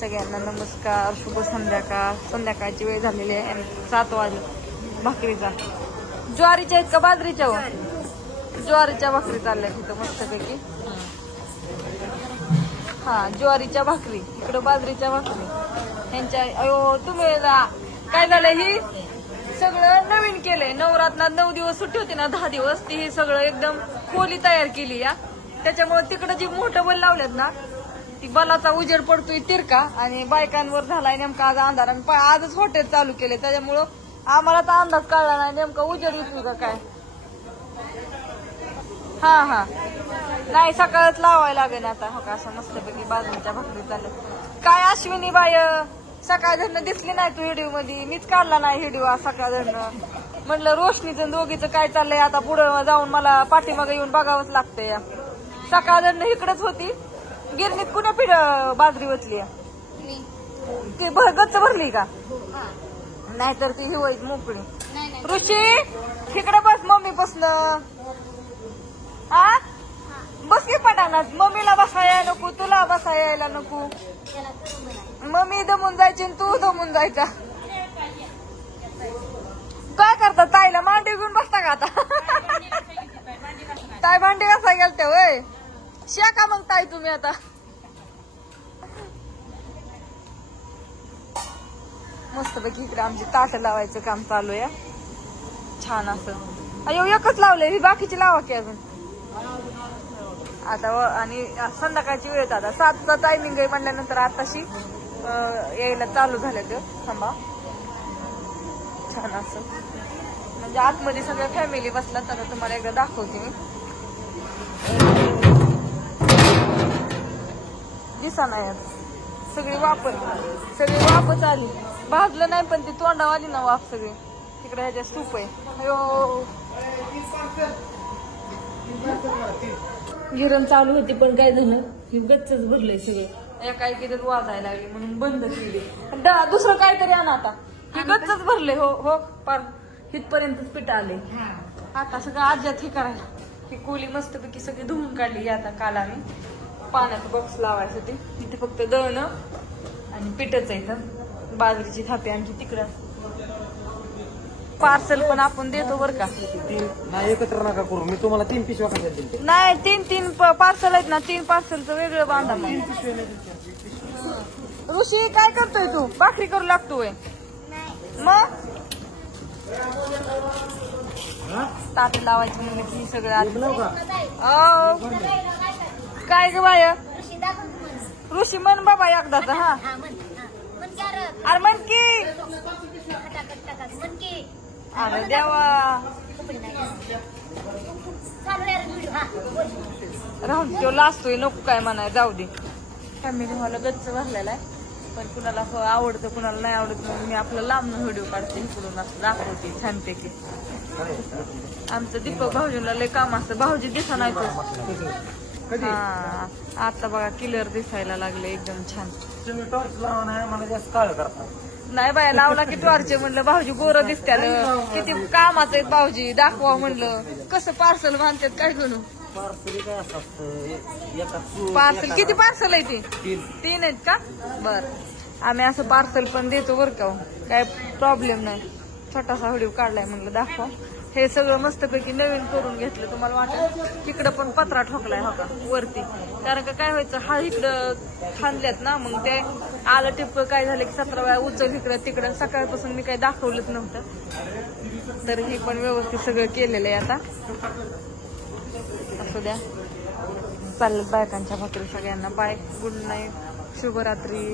सगळ्यांना नमस्कार, शुभ संध्याकाळ. संध्याकाळची वेळ झालेली आहे, 7 वाजले. भाकरीचा ज्वारीच्या आहेत का बाजरीच्या? ज्वारीच्या भाकरी चालल्या तिथं मस्तपैकी. हा ज्वारीच्या भाकरी, इकडं बाजरीच्या भाकरी यांच्या. अयो तुम्ही काय झालं, ही सगळं नवीन केलंय. नवरात्रात 9 दिवस सुट्टी होती ना, 10 दिवस ती हे सगळं एकदम खोली तयार केली या. त्याच्यामुळे तिकडं जी मोठं बल लावल्यात ना, ती बलाचा उजेड पडतोय तिरका आणि बायकांवर झालाय नेमका आज अंधार. आम्ही आजच हॉटेल चालू केले, त्याच्यामुळं आम्हाला तर अंदाज कळला नाही नेमका उजेड येतोय का काय. हा नाही सकाळच लावायला लागेल आता. हो का, असं मस्तपैकी बाजरीच्या भाकरी चालल्या. काय अश्विनी बाय सकाळ धरणं दिसली नाही तू व्हिडिओ मध्ये, मीच काढला नाही व्हिडिओ आज सकाळ धरणं. म्हणलं रोशनीचं दोघीचं काय चाललंय आता, पुढं जाऊन मला पाठीमागे येऊन बघावंच लागतंय. सकाळ धरणं इकडेच होती गिरणीत. कुणा पिढ बाजरी वचली ती गच्च भरली का? नाहीतर ती हिवाळीत मोकळी. ऋषी इकडे बस मम्मी पासन. हा बस की पटानात. मम्मीला बसायला नको, तुला बसायला नको. मम्मी दमून जायची आणि तू दमून जायचा. काय करता ताईला मांडी घेऊन बसता का आता? ताई भांडी कसा गेलते वय शिया का मग ताई तुम्ही आता? मस्तपैकी इकडे आमची ताट लावायचं काम चालू आहे छान असं. अयो एकच लावलंय, ही बाकीची लावा की अजून आता. आणि संध्याकाळची वेळ आता 7चा टायमिंग आहे म्हणल्यानंतर आताशी यायला चालू झालं तर थांबा. छान असं म्हणजे आतमध्ये सगळ्या फॅमिली बसलात. आता तुम्हाला एकदा दाखवते मी. दिसा नाही सगळी वापच आली. भाजलं नाही पण ती तोंडावर आली ना वाफ सगळी. तिकडे ह्याच्या सूप आहे. गिरण चालू होती पण काय झालं, ही गच्चच भरलंय सगळं. एका एकीच वाजायला लागली म्हणून बंद केली. दुसरं काहीतरी आण आता. ही गच्चच भरले. हो पार हितपर्यंतच पीठ आले. आता सगळं आज्यात हे करायला. ही कोली मस्तपैकी सगळी धुवून काढली आता काल आम्ही पाण्याचा बॉक्स लावायसाठी. इथे फक्त दळणं आणि पिठच आहे. इथं बाजरीची थापी आणखी तिकडं. पार्सल पण आपण देतो बर का. नाही एकत्र नका करू, मी तुम्हाला 3 पिशव्या देते. नाही 3 पार्सल आहेत ना, 3 पार्सलचं वेगळं बांधा. ऋषी काय करतोय तू? भाकरी करू लागतोय मग. ताट लावायची म्हणजे ती सगळं काय ग बाय. ऋषी म्हण बाबा एकदाच. हा अरे म्हण की. अरे देवा राहून तो लाजतोय नको काय म्हणाय. जाऊ दे. फॅमिली मला गच्च भरलेला आहे पण कुणाला आवडतं कुणाला नाही आवडत म्हणून मी आपलं लांब व्हिडिओ काढते. इकडून असं दाखवते छानपैकी. आमचं दीपक भाऊजीला लय काम असतं. भाऊजी दिसा नाही तो. हा आता बघा क्लिअर दिसायला लागले एकदम छान. तुम्ही टॉर्च लावा नाही मला जास्त काळ करता. नाही बाया लावला की टॉर्च म्हणलं. भाऊजी गोरं दिसत्याल किती कामाचं आहेत भाऊजी. दाखवा म्हणलं कसं पार्सल बांधतात काय करू. पार्सल किती पार्सल आहे ती? 3 आहेत का? बर आम्ही असं पार्सल पण देतो बर का. काय प्रॉब्लेम नाही. छोटासा व्हिडिओ काढलाय म्हणलं दाखवा. हे सगळं मस्तपैकी नवीन करून घेतलं. तुम्हाला वाटत इकडं पण पत्रा ठोकलाय हो का वरती. कारण का काय व्हायचं, हा इकडं थांबल्यात ना मग ते आलं टिप काय झालं की 17 वेळा उचल इकडं तिकडं. सकाळपासून मी काही दाखवलंच नव्हतं तर हे पण व्यवस्थित सगळं केलेलं आहे आता. असू द्या चाललं बायकांच्या भाकरी सगळ्यांना. बाय गुड नाईट शुभरात्री.